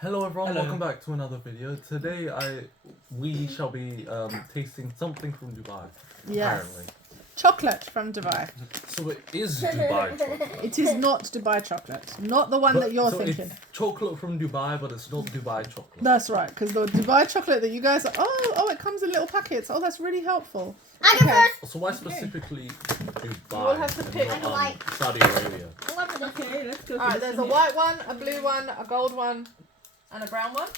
Hello everyone, Hello. welcome back to another video. Today we shall be tasting something from Dubai. Yes. Apparently. Chocolate from Dubai. So it is Dubai chocolate. It is not Dubai chocolate. Not the one that you're thinking. It's chocolate from Dubai, but it's not Dubai chocolate. That's right, because the Dubai chocolate that you guys are... Oh, it comes in little packets. Oh, that's really helpful. I go first. So why specifically Dubai? We'll have to and pick. not, I don't like- Saudi Arabia. Okay, let's go. Alright, there's a white one, a blue one, a gold one, and a brown one.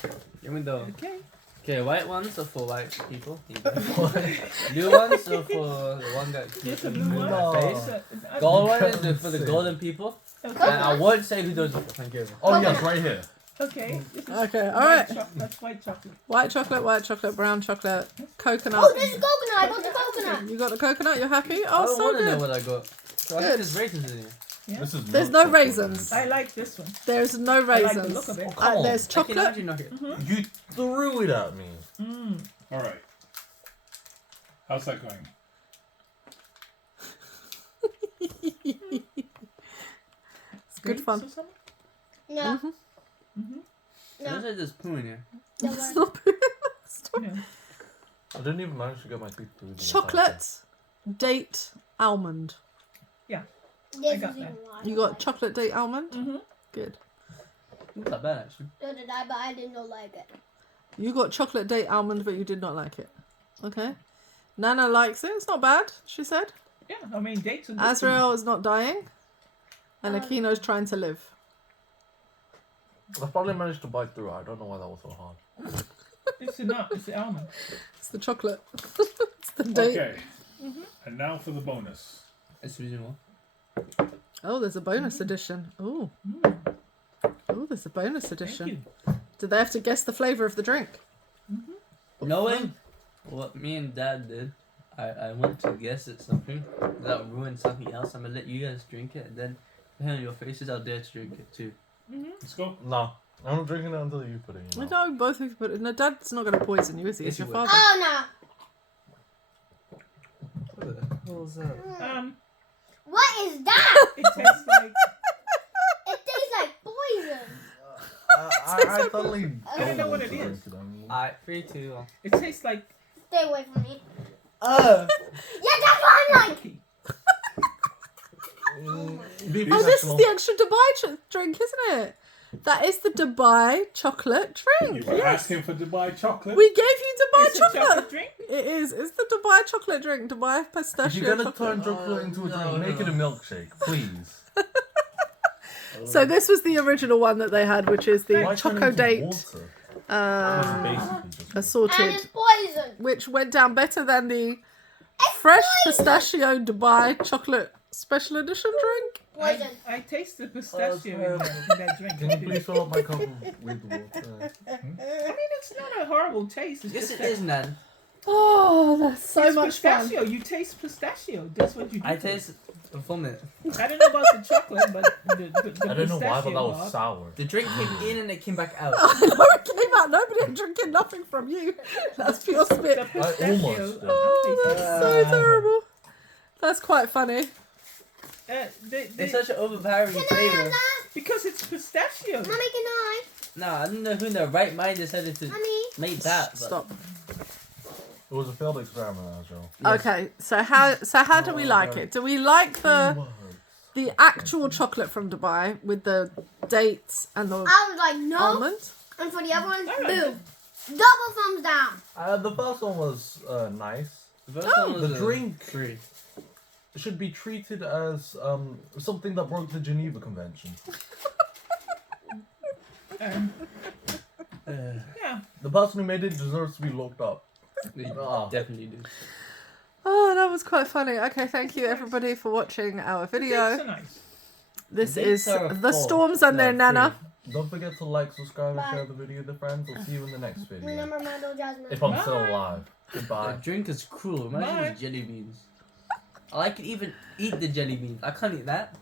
Give me the. Okay. Okay, white ones are for white people. Blue ones are for the one that keeps Yes, a them blue in one. my face. Gold one is for the golden people. And I won't say who those are for. Thank you. Oh yes, right here. Okay. This is Okay, white alright. That's white chocolate. White chocolate, brown chocolate, coconut. Oh, this is coconut. I got the coconut. You got the coconut, you're happy? I Oh, don't so want to know good. what I got. So I Good. think there's raisins in here. Yeah. This is There's milk no chocolate. raisins. I like this one. There's no I like the raisins. look of it. Oh, come on. There's I can chocolate. actually knock it. You threw it at me. Mm. All right. How's that going? It's good fun. Grapes or something? No. Mm-hmm. There's like this poo in here. Don't It's worry. not Yeah. I didn't even manage to get my teeth through. the entire chocolate, date, almond. This got is that. even why. You got chocolate, date, almond? Mm-hmm. Good. Not that bad actually. So did I, but I did not like it. You got chocolate, date, almond, but you did not like it. Okay. Nana likes it. It's not bad, she said. Yeah, I mean dates are good. Azrael is not dying. And Um, Akino's trying to live. I probably managed to bite through it. I don't know why that was so hard. It's the nut. It's the almond. It's the chocolate. It's the date. Okay. And now for the bonus. It's reasonable. Oh, there's a bonus edition. Oh. Oh, there's a bonus Thank edition. you. Did they have to guess the flavour of the drink? Knowing what me and Dad did, I went to guess at something that ruined something else. I'm gonna let you guys drink it, and then depending on your faces, I'll dare to drink it too. Let's go. No, I'm not drinking it until you put it in. I your mouth. know both of you put it. No, Dad's not going to poison you, is he? Yes, It's your he will. father. Oh What the hell is that? no. What is that? It tastes like. It tastes like poison. I totally I don't know what want it to is. drink it anymore. Alright, 3, 2, 1. It tastes like. Stay away from me. Uh. Yeah, that's what I like. cookie. Be Oh, this is professional. the extra Dubai drink, isn't it? That is the Dubai chocolate You drink. were Yes. asking for Dubai chocolate. We gave you Dubai It's a chocolate chocolate. drink. It is. It's the Dubai chocolate drink. Dubai If pistachio you're gonna chocolate. turn chocolate into a drink, make it a milkshake, please. So this was the original one that they had, which is the Why turn it into Chocodate water? uh, Basically just And assorted, it's poison. which went down better than the fresh pistachio Dubai chocolate special edition drink. Poison. I taste the pistachio Oh, in that drink. Can you please fill up my cup with water? I mean, it's not a horrible taste. It's Yes, just it is, Nan. Oh, that's so it's much fun. pistachio. You taste pistachio. That's what you do. I taste from it. I don't know about the chocolate, but the I don't know why, but pistachio that was part- sour. The drink came in and it came back out. I know it came out. Nobody had drinking nothing from you. That's pure The spit. pistachio. almost did. Oh, that's so terrible. That's quite funny. It's such an overpowering flavor. Because it's pistachio. Mommy, can I? Nah, I don't know who in their right mind decided to Mommy. make that. But Stop. It was a failed experiment, Azrael. Okay, so how do we like it? Do we like the actual chocolate from Dubai with the dates and the I was like, no. almond? And for the other one, Alright. boom. Double thumbs down. The first one was nice. the first one was The a drink 3. should be treated as something that broke the Geneva Convention. Yeah. The person who made it deserves to be locked up. They Ah. definitely do. Oh, that was quite funny. Okay, thank you everybody for watching our Dates video. are nice. This Dates is are a the 4, Storms and their not Nana. 3. Don't forget to like, subscribe, Bye. and share the video with your friends. I'll see you in the next video. Remember Mando Jasmine. If I'm still Bye. alive. The Goodbye. drink is cruel. Imagine Bye. it's jelly beans. I can even eat the jelly beans. I can't eat that.